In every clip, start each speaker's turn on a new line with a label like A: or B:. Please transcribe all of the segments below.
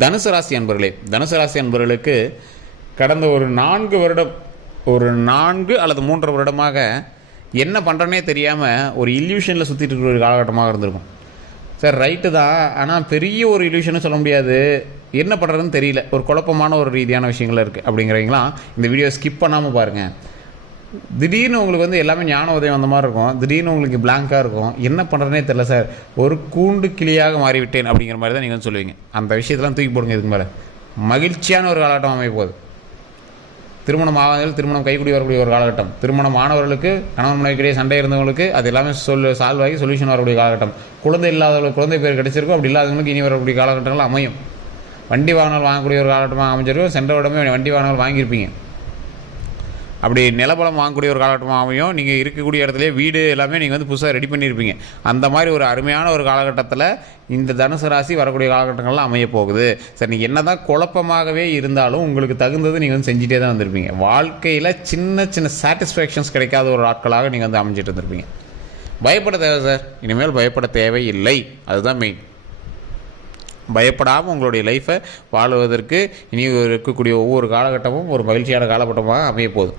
A: தனுசு ராசி அன்பர்களே தனுசு ராசி அன்பர்களுக்கு கடந்த ஒரு நான்கு வருடம் ஒரு நான்கு அல்லது மூன்று வருடமாக என்ன பண்ணுறனே தெரியாமல் ஒரு இல்யூஷனில் சுற்றிட்டு இருக்கிற ஒரு காலகட்டமாக இருந்திருக்கும். சார் ரைட்டு தான். ஆனால் பெரிய ஒரு இல்யூஷனும் சொல்ல முடியாது. என்ன பண்ணுறதுன்னு தெரியல. ஒரு குழப்பமான ஒரு ரீதியான விஷயங்கள் இருக்குது அப்படிங்கிறீங்களா? இந்த வீடியோ ஸ்கிப் பண்ணாமல் பாருங்கள் திடீர்னு உங்களுக்கு வந்து எல்லாமே ஞான உதயம் அந்த மாதிரி இருக்கும். திடீர்னு உங்களுக்கு பிளாங்காக இருக்கும். என்ன பண்ணுறதுனே தெரில சார். ஒரு கூண்டு கிளியாக மாறிவிட்டேன் அப்படிங்கிற மாதிரி தான் நீங்கள் வந்து சொல்லுவீங்க. அந்த விஷயத்தெல்லாம் தூக்கி போடுங்க இதுக்கு மேலே. மகிழ்ச்சியான ஒரு காலகட்டம் அமைய போகுது. திருமணம் ஆகாதவர்கள் திருமணம் கைக்குடி வரக்கூடிய ஒரு காலகட்டம். திருமணம் ஆனவர்களுக்கு கணவன் மனைவிக்கிடையே சண்டை இருந்தவங்களுக்கு அது எல்லாமே சொல் சால்வ் ஆகி சொல்யூஷன் வரக்கூடிய காலகட்டம். குழந்தை இல்லாதவர்களுக்கு குழந்தை பேர் கிடைச்சிருக்கும். அப்படி இல்லாதவங்களுக்கு இனி வரக்கூடிய காலகட்டங்கள் அமையும். வண்டி வாகனங்கள் வாங்கக்கூடிய ஒரு காலகட்டமாக அமைஞ்சிருக்கும். சென்ற விடமே வண்டி வாகனங்கள் வாங்கியிருப்பீங்க. அப்படி நிலப்பலம் வாங்கக்கூடிய ஒரு காலகட்டமாக அமையும் நீங்கள் இருக்கக்கூடிய இடத்துல வீடு எல்லாமே நீங்கள் வந்து புதுசாக ரெடி பண்ணியிருப்பீங்க அந்த மாதிரி ஒரு அருமையான ஒரு காலகட்டத்தில் இந்த தனுசு ராசி வரக்கூடிய காலகட்டங்கள்லாம் அமைய போகுது. சரி நீங்கள் என்ன தான் குழப்பமாகவே இருந்தாலும் உங்களுக்கு தகுந்தது நீங்கள் வந்து செஞ்சுட்டே தான் வந்திருப்பீங்க. வாழ்க்கையில் சின்ன சின்ன சாட்டிஸ்ஃபேக்ஷன்ஸ் கிடைக்காத ஒரு ஆட்களாக நீங்கள் வந்து அமைஞ்சிட்டு இருந்திருப்பீங்க பயப்பட தேவை சார் இனிமேல் பயப்பட தேவையில்லை. அதுதான் மெயின் பயப்படாமல் உங்களுடைய லைஃப்பை வாழ்வதற்கு இனி இருக்கக்கூடிய ஒவ்வொரு காலகட்டமும் ஒரு மகிழ்ச்சியான காலகட்டமாக அமைய போகுது.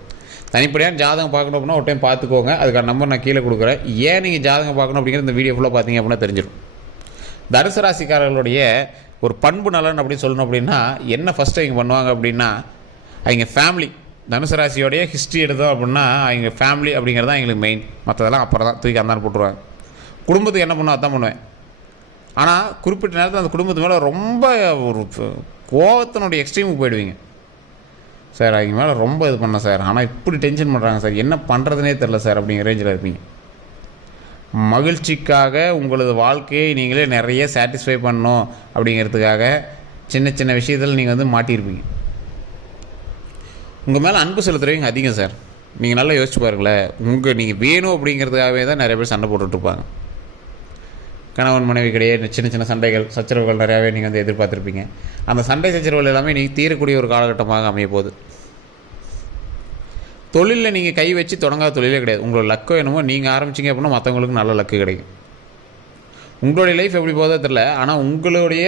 A: தனிப்படியாக ஜாதகம் பார்க்கணும் அப்படின்னா ஒரு டைம் பார்த்துக்கோங்க. அதுக்கான நம்பர் நான் கீழே கொடுக்குறேன். ஏன் நீங்கள் ஜாதகம் பார்க்கணும் அப்படிங்கிற இந்த வீடியோ ஃபுல்லாக பார்த்தீங்க அப்படின்னா தெரிஞ்சிடும். தனுசு ராசிக்காரர்களுடைய ஒரு பண்பு நலன் அப்படின்னு சொல்லணும் அப்படின்னா என்ன ஃபஸ்ட்டு அவங்க பண்ணுவாங்க அப்படின்னா அவங்க ஃபேமிலி தனுசு ராசியோடைய ஹிஸ்ட்ரி எடுத்தோம் அப்படின்னா அவங்க ஃபேமிலி அப்படிங்கிறது தான் எங்களுக்கு மெயின் மற்றதெல்லாம் அப்புறம் தான் தூக்கி அந்தாண்டு போட்டுருவாங்க. குடும்பத்துக்கு என்ன பண்ணுவோம் அதான் பண்ணுவேன். ஆனால் குறிப்பிட்ட நேரத்தில் அந்த குடும்பத்து மேலே ரொம்ப ஒரு கோபத்தினுடைய எக்ஸ்ட்ரீமுக்கு போயிடுவீங்க. சார் அதுக்கு மேலே ரொம்ப இது பண்ணேன் சார் ஆனால் இப்படி டென்ஷன் பண்ணுறாங்க சார் என்ன பண்ணுறதுனே தெரில சார் அப்படிங்கிற ரேஞ்சில் இருப்பீங்க. மகிழ்ச்சிக்காக உங்களது வாழ்க்கையை நீங்களே நிறைய சாட்டிஸ்ஃபை பண்ணணும் அப்படிங்கிறதுக்காக சின்ன சின்ன விஷயத்தில் நீங்கள் வந்து மாட்டியிருப்பீங்க. உங்கள் மேலே அன்பு செலுத்துறவங்க அதிகம் சார் நீங்கள் நல்லா யோசிச்சு பாருங்களேன். உங்கள் நீங்கள் வேணும் அப்படிங்கிறதுக்காகவே தான் நிறைய பேர் சண்டை போட்டுட்ருப்பாங்க கணவன் மனைவி கிடையாது சின்ன சின்ன சண்டைகள் சச்சரவுகள் நிறையாவே நீங்கள் வந்து எதிர்பார்த்துருப்பீங்க. அந்த சண்டை சச்சரவுகள் எல்லாமே நீங்கள் தீரக்கூடிய ஒரு காலகட்டமாக அமைய போகுது. தொழிலில் நீங்கள் கை வச்சு தொடங்காத தொழிலே கிடையாது. உங்களோட லக்கோ என்னமோ நீங்கள் ஆரம்பிச்சிங்க அப்படின்னா மற்றவங்களுக்கு நல்ல லக்கு கிடைக்கும். உங்களுடைய லைஃப் எப்படி போதோ தெரில ஆனால் உங்களுடைய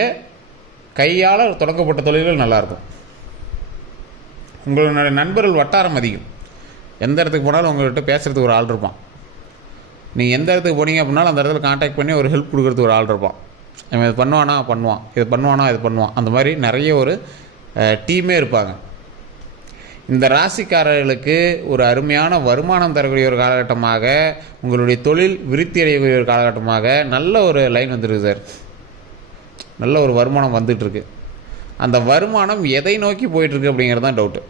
A: கையால் தொடங்கப்பட்ட தொழில்கள் நல்லாயிருக்கும் உங்களுடைய நண்பர்கள் வட்டாரம் அதிகம். எந்த இடத்துக்கு போனாலும் உங்கள்கிட்ட பேசுகிறதுக்கு ஒரு ஆள் இருப்பான். நீங்கள் எந்த இடத்துக்கு போனீங்க அப்படின்னாலும் அந்த இடத்துல காண்டாக்ட் பண்ணி ஒரு ஹெல்ப் கொடுக்குறது ஒரு ஆள் இருப்பான். இவன் இது பண்ணுவானா? பண்ணுவான். இது பண்ணுவானா? இது பண்ணுவான். அந்த மாதிரி நிறைய ஒரு டீமே இருப்பாங்க. இந்த ராசிக்காரர்களுக்கு ஒரு அருமையான வருமானம் தரக்கூடிய ஒரு காலகட்டமாக உங்களுடைய தொழில் விருத்தி அடையக்கூடிய ஒரு காலகட்டமாக நல்ல ஒரு லைன் வந்துருக்கு சார் நல்ல ஒரு வருமானம் வந்துட்டுருக்கு அந்த வருமானம் எதை நோக்கி போயிட்டுருக்கு அப்படிங்கிறது தான் டவுட்டு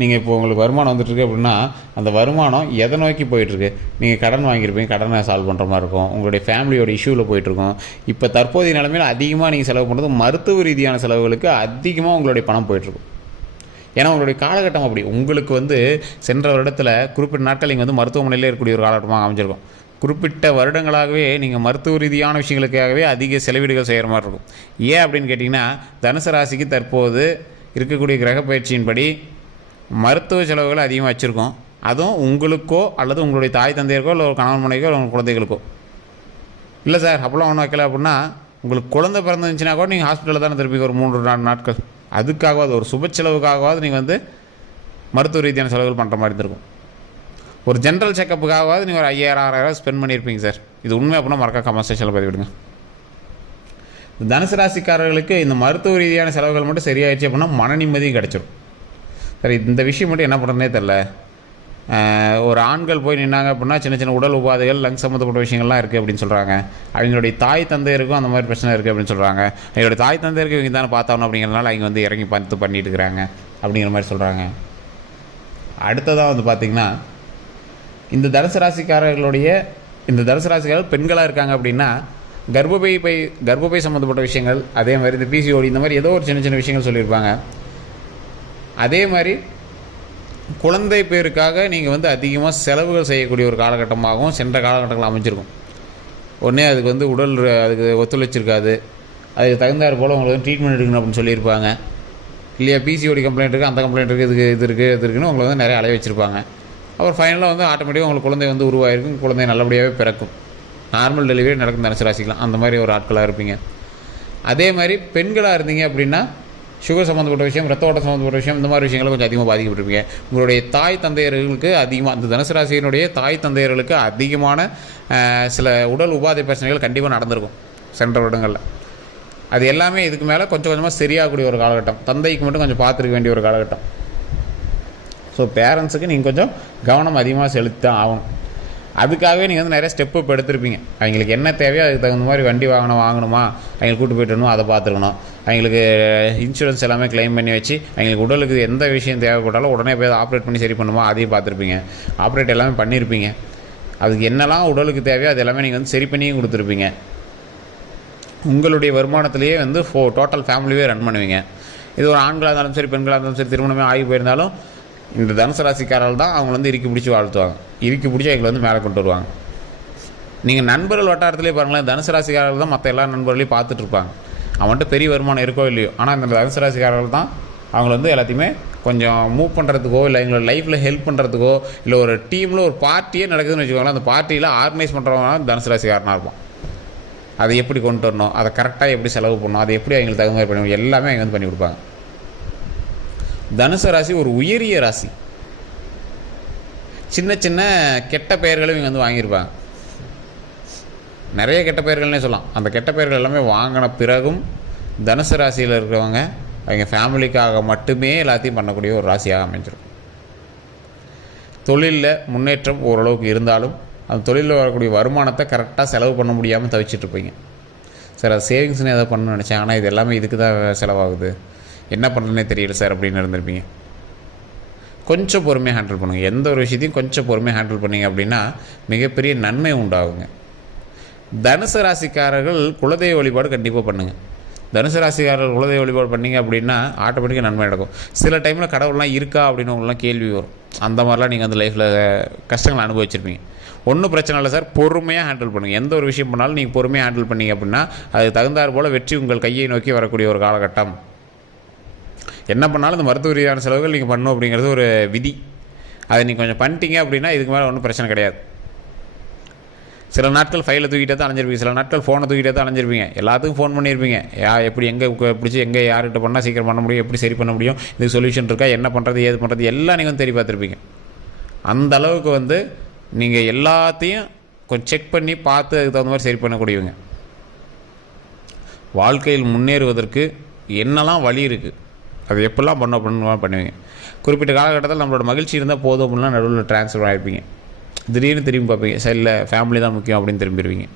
A: நீங்கள் இப்போ உங்களுக்கு வருமானம் வந்துட்டுருக்கு அப்படின்னா அந்த வருமானம் எதை நோக்கி போயிட்டுருக்கு? நீங்கள் கடன் வாங்கியிருப்பீங்க கடனை சால்வ் பண்ணுற மாதிரி இருக்கும். உங்களுடைய ஃபேமிலியோட இஷ்யூவில் போயிட்டுருக்கும் இப்போ தற்போதைய நிலைமையில் அதிகமாக நீங்கள் செலவு பண்ணுறது மருத்துவ ரீதியான செலவுகளுக்கு அதிகமாக உங்களுடைய பணம் போயிட்டுருக்கும் ஏன்னா உங்களுடைய காலகட்டம் அப்படி. உங்களுக்கு வந்து சென்ற வருடத்தில் குறிப்பிட்ட நாட்கள் நீங்கள் வந்து மருத்துவமனையிலே இருக்கக்கூடிய ஒரு காலகட்டமாக அமைஞ்சிருக்கும். குறிப்பிட்ட வருடங்களாகவே நீங்கள் மருத்துவ ரீதியான விஷயங்களுக்காகவே அதிக செலவீடுகள் செய்கிற மாதிரி இருக்கும். ஏன் அப்படின்னு கேட்டிங்கன்னா தனுசு ராசிக்கு தற்போது இருக்கக்கூடிய கிரக பயிற்சியின்படி மருத்துவ செலவுகள் அதிகமாக வச்சுருக்கோம். அதுவும் உங்களுக்கோ அல்லது உங்களுடைய தாய் தந்தையருக்கோ இல்லை ஒரு கணவன் மனைவிக்கோ இல்லை உங்கள் குழந்தைகளுக்கோ. இல்லை சார் அப்போலாம் ஒன்றும் வைக்கல அப்படின்னா உங்களுக்கு குழந்தை பிறந்துச்சுன்னா கூட நீங்கள் ஹாஸ்பிட்டலில் தானே திருப்பி ஒரு மூன்று நாலு நாட்கள். அதுக்காகவாது ஒரு சுப செலவுக்காகவாது நீங்கள் வந்து மருத்துவ ரீதியான செலவுகள் பண்ணுற மாதிரி இருந்திருக்கும். ஒரு ஜென்ரல் செக்கப்புக்காகவாது நீங்கள் ஒரு ஐயாயிரம் ஆறாயிரம் ஸ்பெண்ட் பண்ணியிருப்பீங்க சார். இது உண்மை அப்படின்னா மறக்க கமெண்ட் செக்ஷனில் பதிவிடுங்க. இந்த தனுசு ராசிக்காரர்களுக்கு இந்த மருத்துவ ரீதியான செலவுகள் மட்டும் சரியாயிடுச்சு அப்படின்னா மன நிம்மதியும் கிடச்சிரும். சரி இந்த விஷயம் மட்டும் என்ன பண்ணுறதுனே தெரில ஒரு ஆண்கள் போய் நின்னாங்க அப்படின்னா சின்ன சின்ன உடல் உபாதைகள் லங் சம்மந்தப்பட்ட விஷயங்கள்லாம் இருக்குது அப்படின்னு சொல்கிறாங்க அவங்களுடைய தாய் தந்தையருக்கும் அந்த மாதிரி பிரச்சனை இருக்குது அப்படின்னு சொல்கிறாங்க எங்களுடைய தாய் தந்தையருக்கு இவங்க தானே பார்த்தாகணும் அப்படிங்கிறனால அவங்க வந்து இறங்கி பார்த்து பண்ணிட்டு இருக்கிறாங்க அப்படிங்கிற மாதிரி சொல்கிறாங்க அடுத்ததாக வந்து பார்த்திங்கன்னா இந்த தனுசு ராசிக்காரர்களுடைய இந்த தனுசு ராசிக்காரர்கள் பெண்களாக இருக்காங்க அப்படின்னா கர்ப்பப்பை பை கர்ப்பப்பை சம்மந்தப்பட்ட விஷயங்கள் அதே மாதிரி இந்த பிசிஓடி இந்த மாதிரி ஏதோ ஒரு சின்ன சின்ன விஷயங்கள் சொல்லியிருப்பாங்க. அதே மாதிரி குழந்தை பேருக்காக நீங்கள் வந்து அதிகமாக செலவுகள் செய்யக்கூடிய ஒரு காலகட்டமாகவும் சென்ற காலகட்டங்கள் அமைஞ்சிருக்கும். உடனே அதுக்கு வந்து உடல் அதுக்கு ஒத்துழைச்சிருக்காது. அதுக்கு தகுந்தாற் போல் உங்களுக்கு வந்து ட்ரீட்மெண்ட் எடுக்கணும் அப்படின்னு சொல்லியிருப்பாங்க. இல்லையா பிசிஓடி கம்ப்ளைண்ட் இருக்குது அந்த கம்ப்ளைண்ட் இருக்குது இதுக்கு இது இருக்குது இது இருக்குன்னு உங்களை வந்து நிறைய அலைய வச்சுருப்பாங்க. அப்புறம் ஃபைனலாக வந்து ஆட்டோமேட்டிக்காக உங்களுக்கு குழந்தை வந்து உருவாயிருக்கும் குழந்தை நல்லபடியாகவே பிறக்கும். நார்மல் டெலிவரி நடக்கும் தனுசு ராசிக்கலாம். அந்த மாதிரி ஒரு ஆட்களாக இருப்பீங்க. அதே மாதிரி பெண்களாக இருந்தீங்க அப்படின்னா சுகர் சம்மந்தப்பட்ட விஷயம் ரத்த ஓட்டம் சம்மந்தப்பட்ட விஷயம் இந்த மாதிரி விஷயங்களை கொஞ்சம் அதிகமாக பாதிக்கப்பட்டிருப்பீங்க. உங்களுடைய தாய் தந்தையர்களுக்கு அதிகமாக அந்த தனுசு ராசியினுடைய தாய் தந்தையர்களுக்கு அதிகமான சில உடல் உபாதை பிரச்சனைகள் கண்டிப்பாக நடந்திருக்கும் சென்ற வருடங்களில். அது எல்லாமே இதுக்கு மேலே கொஞ்சம் கொஞ்சமாக சரியாகக்கூடிய ஒரு காலகட்டம். தந்தைக்கு மட்டும் கொஞ்சம் பார்த்துருக்க வேண்டிய ஒரு காலகட்டம். ஸோ பேரண்ட்ஸுக்கு நீங்கள் கொஞ்சம் கவனம் அதிகமாக செலுத்தி தான் ஆகணும். அதுக்காகவே நீங்கள் வந்து நிறைய ஸ்டெப்பு இப்போ எடுத்திருப்பீங்க. அவங்களுக்கு என்ன தேவையோ அதுக்கு தகுந்த மாதிரி வண்டி வாங்கணும் வாங்கணுமா அவங்களுக்கு கூட்டு போயிட்டு வரணும் அதை பார்த்துக்கணும் அவங்களுக்கு இன்சூரன்ஸ் எல்லாமே க்ளைம் பண்ணி வச்சு அவங்களுக்கு உடலுக்கு எந்த விஷயம் தேவைப்பட்டாலும் உடனே போய் ஆப்ரேட் பண்ணி சரி பண்ணுமா? அதையும் பார்த்துருப்பீங்க. ஆப்ரேட் எல்லாமே பண்ணியிருப்பீங்க அதுக்கு என்னெல்லாம் உடலுக்கு தேவையோ அது எல்லாமே நீங்கள் வந்து சரி பண்ணியும் கொடுத்துருப்பீங்க. உங்களுடைய வருமானத்திலேயே வந்து ஃபோ டோட்டல் ஃபேமிலியே ரன் பண்ணுவீங்க. இது ஒரு ஆண்களாக இருந்தாலும் சரி பெண்களாக இருந்தாலும் சரி திருமணமே ஆகி போயிருந்தாலும் இந்த தனுசு ராசிக்காரர்கள் தான் அவங்க வந்து இறுக்கி பிடிச்சி வாழ்த்துவாங்க. இறுக்கி பிடிச்சி அவங்களை வந்து மேலே கொண்டு வருவாங்க. நீங்கள் நண்பர்கள் வட்டாரத்திலே பாருங்களேன் தனுசு ராசிக்காரர்கள் தான் மற்ற எல்லா நண்பர்களையும் பார்த்துட்ருப்பாங்க அவன்கிட்ட பெரிய வருமானம் இருக்கோ இல்லையோ. ஆனால் இந்த தனுசு ராசிக்காரர்கள் தான் அவங்கள வந்து எல்லாத்தையுமே கொஞ்சம் மூவ் பண்ணுறதுக்கோ இல்லை எங்களோட லைஃப்பில் ஹெல்ப் பண்ணுறதுக்கோ இல்லை ஒரு டீமில் ஒரு பார்ட்டியே நடக்குதுன்னு வச்சுக்கோங்களேன் அந்த பார்ட்டியில் ஆர்கனைஸ் பண்ணுறவங்க தனுசு ராசிக்காரனாக இருப்பான். அதை எப்படி கொண்டு வரணும் அதை கரெக்டாக எப்படி செலவு பண்ணணும் அதை எப்படி அவங்களுக்கு தகுந்த மாதிரி பண்ணணும் எல்லாமே அவங்க வந்து பண்ணி கொடுப்பாங்க. தனுசு ராசி ஒரு உயரிய ராசி. சின்ன சின்ன கெட்ட பெயர்களும் இவங்க வந்து வாங்கியிருப்பாங்க. நிறைய கெட்ட பெயர்கள்னே சொல்லலாம். அந்த கெட்ட பெயர்கள் எல்லாமே வாங்கின பிறகும் தனுசு ராசியில் இருக்கிறவங்க அவங்க ஃபேமிலிக்காக மட்டுமே எல்லாத்தையும் பண்ணக்கூடிய ஒரு ராசியாக அமைஞ்சிடும் தொழிலில் முன்னேற்றம் ஓரளவுக்கு இருந்தாலும் அந்த தொழிலில் வரக்கூடிய வருமானத்தை கரெக்டாக செலவு பண்ண முடியாமல் தவிச்சிட்டு இருப்பீங்க. சார் அது சேவிங்ஸ்னு ஏதோ பண்ணணும்னு நினச்சேன். ஆனால் இது எல்லாமே இதுக்கு தான் செலவாகுது. என்ன பண்ணுறதுனே தெரியல சார் அப்படின்னு இருந்திருப்பீங்க. கொஞ்சம் பொறுமையாக ஹேண்டில் பண்ணுங்கள் எந்த ஒரு விஷயத்தையும் கொஞ்சம் பொறுமையாக ஹேண்டில் பண்ணீங்க அப்படின்னா மிகப்பெரிய நன்மை உண்டாகுங்க. தனுசு ராசிக்காரர்கள் குலதெய்வ வழிபாடு கண்டிப்பாக பண்ணுங்கள் தனுசு ராசிக்காரர்கள் குலதெய்வ வழிபாடு பண்ணீங்க அப்படின்னா ஆட்டோமேட்டிக்காக நன்மை நடக்கும். சில டைமில் கடவுள்லாம் இருக்கா அப்படின்னு உங்களுக்குலாம் கேள்வி வரும். அந்த மாதிரிலாம் நீங்கள் அந்த லைஃப்பில் கஷ்டங்களை அனுபவிச்சிருப்பீங்க. ஒன்றும் பிரச்சனை இல்லை சார். பொறுமையாக ஹேண்டில் பண்ணுங்கள் எந்த ஒரு விஷயம் பண்ணாலும் நீங்கள் பொறுமையாக ஹேண்டில் பண்ணீங்க அப்படின்னா அது தகுந்தாற் போல் வெற்றி உங்கள் கையை நோக்கி வரக்கூடிய ஒரு காலகட்டம். என்ன பண்ணாலும் இந்த மருத்துவ ரீதியான செலவுகள் நீங்கள் பண்ணணும் அப்படிங்கிறது ஒரு விதி. அதை நீங்கள் கொஞ்சம் பண்ணிட்டீங்க அப்படின்னா இதுக்கு மேலே ஒன்றும் பிரச்சனை கிடையாது. சில நாட்கள் ஃபைலை தூக்கிட்டே தான் அலைஞ்சிருப்பீங்க. சில நாட்கள் ஃபோனை தூக்கிட்டே தான் அலைஞ்சிருப்பீங்க. எல்லாத்துக்கும் ஃபோன் பண்ணியிருப்பீங்க. யா எப்படி எங்கே பிடிச்சி எங்கே யார்கிட்ட பண்ணால் சீக்கிரம் பண்ண முடியும் எப்படி சரி பண்ண முடியும் இதுக்கு சொல்யூஷன் இருக்கா என்ன பண்ணுறது ஏது பண்ணுறது எல்லாம் நீங்கள் வந்து தேடி பார்த்துருப்பீங்க. அந்த அளவுக்கு வந்து நீங்கள் எல்லாத்தையும் கொஞ்சம் செக் பண்ணி பார்த்து அதுக்கு தகுந்த மாதிரி சரி பண்ணக்கூடியவங்க. வாழ்க்கையில் முன்னேறுவதற்கு என்னெல்லாம் வழி இருக்குது அது எப்படிலாம் பண்ண பண்ண பண்ணுவீங்க. குறிப்பிட்ட காலகட்டத்தில் நம்மளோட மகிழ்ச்சி இருந்தால் போதும் அப்படின்னா நடுவில் ட்ரான்ஸ்ஃபர் ஆகிருப்பீங்க திடீர்னு திரும்பி பார்ப்பீங்க சரி ஃபேமிலி தான் முக்கியம் அப்படின்னு திரும்பிடுவீங்க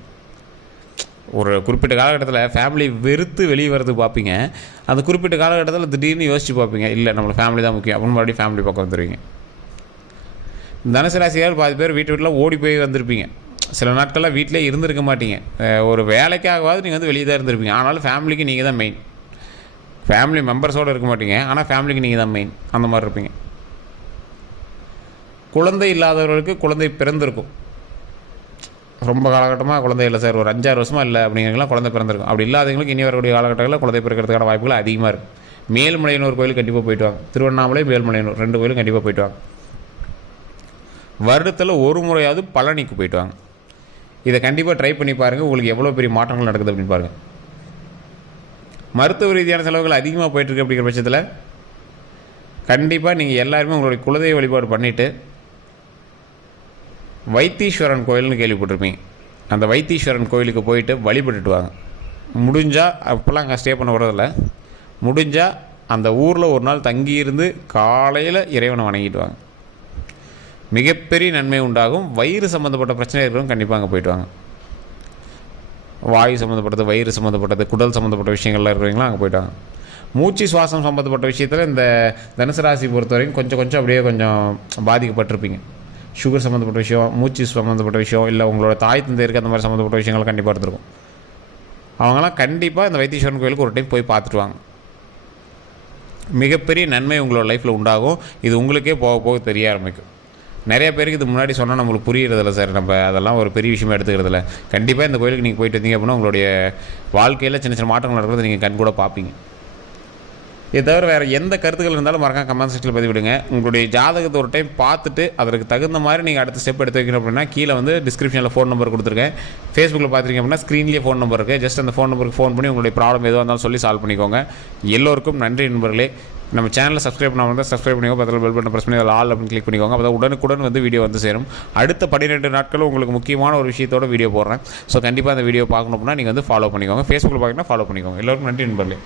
A: ஒரு குறிப்பிட்ட காலகட்டத்தில் ஃபேமிலி வெறுத்து வெளியே வரது பார்ப்பீங்க. அந்த குறிப்பிட்ட காலகட்டத்தில் திடீர்னு யோசிச்சு பார்ப்பீங்க இல்லை நம்மளுக்கு ஃபேமிலி தான் முக்கியம் அப்படின்னு மறுபடியும் ஃபேமிலி பக்கம் வந்துடுவீங்க தனுசு ராசியால் பாதி பேர் வீட்டு வீட்டில் ஓடி போய் வந்திருப்பீங்க. சில நாட்கள்லாம் வீட்டிலே இருந்திருக்க மாட்டீங்க. ஒரு வேலைக்காகவாவது நீங்கள் வந்து வெளியே தான் இருந்திருப்பீங்க. ஆனாலும் ஃபேமிலிக்கு நீங்கள் தான் மெயின் ஃபேமிலி மெம்பர்ஸோடு இருக்க மாட்டீங்க ஆனால் ஃபேமிலிக்கு நீங்கள் தான் மெயின் அந்த மாதிரி இருப்பீங்க. குழந்தை இல்லாதவர்களுக்கு குழந்தை பிறந்திருக்கும். ரொம்ப காலகட்டமாக குழந்தை இல்லை சார். ஒரு அஞ்சாறு வருஷமாக இல்லை அப்படிங்கிறதுலாம் குழந்தை பிறந்திருக்கும். அப்படி இல்லாதவங்களுக்கு இனி வரக்கூடிய காலகட்டங்களில் குழந்தை பிறக்கிறதுக்கான வாய்ப்புகள் அதிகமாக இருக்கும் மேல்மலையனூர் கோயில் கண்டிப்பாக போயிட்டு வாங்க. திருவண்ணாமலை மேல்மலையனூர் ரெண்டு கோயிலும் கண்டிப்பாக போயிட்டு வாங்க. வருடத்தில் ஒரு முறையாவது பழனிக்கு போயிட்டு வாங்க. இதை கண்டிப்பாக ட்ரை பண்ணி பாருங்கள் உங்களுக்கு எவ்வளோ பெரிய மாற்றங்கள் நடக்குது அப்படின்னு பாருங்கள் மருத்துவ ரீதியான செலவுகள் அதிகமாக போயிட்டுருக்கு அப்படிங்கிற பட்சத்தில் கண்டிப்பாக நீங்கள் எல்லாருமே உங்களுடைய குலதெய்வ வழிபாடு பண்ணிவிட்டு வைத்தீஸ்வரன் கோயில்னு கேள்விப்பட்டிருப்பீங்க. அந்த வைத்தீஸ்வரன் கோயிலுக்கு போயிட்டு வழிபட்டுட்டு வாங்க முடிஞ்சால் அப்போல்லாம் அங்கே ஸ்டே பண்ண விடுறதில்ல முடிஞ்சால் அந்த ஊரில் ஒரு நாள் தங்கியிருந்து காலையில் இறைவனை வணங்கிட்டு வாங்க மிகப்பெரிய நன்மை உண்டாகும். வயிறு சம்மந்தப்பட்ட பிரச்சனை இருக்கிறவங்க கண்டிப்பாக அங்கே போயிட்டு வாங்க வாயு சம்மந்தப்பட்டது வயிறு சம்மந்தப்பட்டது குடல் சம்மந்தப்பட்ட விஷயங்கள்லாம் இருக்கிறவங்களாம் அங்கே போயிட்டு வாங்க மூச்சு சுவாசம் சம்மந்தப்பட்ட விஷயத்தில் இந்த தனுசு ராசி பொறுத்த வரைக்கும் கொஞ்சம் கொஞ்சம் அப்படியே கொஞ்சம் பாதிக்கப்பட்டிருப்பீங்க. சுகர் சம்மந்தப்பட்ட விஷயம் மூச்சு சம்மந்தப்பட்ட விஷயம் இல்லை உங்களோட தாய் தந்தையருக்கு அந்த மாதிரி சம்மந்தப்பட்ட விஷயங்கள் கண்டிப்பாக இருந்திருக்கும் அவங்களாம் கண்டிப்பாக இந்த வைத்தீஸ்வரன் கோயிலுக்கு ஒரு டைம் போய் பார்த்துட்டு வாங்க மிகப்பெரிய நன்மை உங்களோட லைஃப்பில் உண்டாகும். இது உங்களுக்கே போக போக தெரிய ஆரம்பிக்கும். நிறைய பேருக்கு இது முன்னாடி சொன்னால் நம்மளுக்கு புரியறதில்ல சார். நம்ம அதெல்லாம் ஒரு பெரிய விஷயமா எடுத்துக்கிறதில்ல. கண்டிப்பாக இந்த கோயிலுக்கு நீங்கள் போயிட்டு வந்தீங்க அப்படின்னா உங்களுடைய வாழ்க்கையில் சின்ன சின்ன மாற்றங்கள் நடக்கிறது நீங்கள் கண் கூட பார்ப்பீங்க. இதை தவிர வேறு எந்த கருத்துக்கள் இருந்தாலும் மறக்காம கமெண்ட் செக்ஷனில் பதிவிடுங்க. உங்களுடைய ஜாதகத்தை ஒரு டைம் பார்த்துட்டு அதற்கு தகுந்த மாதிரி நீங்கள் அடுத்த ஸ்டெப் எடுத்து வைக்கணும் அப்படின்னா கீழே வந்து டிஸ்கிரிப்ஷனில் ஃபோன் நம்பர் கொடுத்துருக்கேன். ஃபேஸ்புக்கில் பார்த்துருக்கீங்க அப்படின்னா ஸ்க்ரீன்லேயே ஃபோன் நம்பர் இருக்குது ஜஸ்ட் அந்த ஃபோன் நம்பருக்கு ஃபோன் பண்ணி உங்களுடைய ப்ராப்ளம் எதுவாக இருந்தாலும் சொல்லி சால்வ் பண்ணிக்கோங்க. எல்லோருக்கும் நன்றி நண்பர்களே. நம்ம சேனலில் சப்ஸ்கிரைப் பண்ணாமல் இருந்தால் சப்ஸ்கிரைப் பண்ணிக்கோங்க. பக்கத்தில் பெல் பட்டன் ப்ரெஸ் பண்ணி அதில் ஆல் அப்படின்னு கிளிக் பண்ணிக்கோங்க. அப்போ உடனுக்குடன் வந்து வீடியோ வந்து சேரும். அடுத்த பன்னிரெண்டு நாட்களும் உங்களுக்கு முக்கியமான ஒரு விஷயத்தோட வீடியோ போடுறேன். ஸோ கண்டிப்பாக அந்த வீடியோ பார்க்கணும் அப்படின்னா நீங்கள் வந்து ஃபாலோ பண்ணிக்கோங்க. ஃபேஸ்புக்கில் பார்க்கணும் ஃபாலோ பண்ணிக்கோங்க. எல்லோருக்கும் நன்றி நண்பர்களே.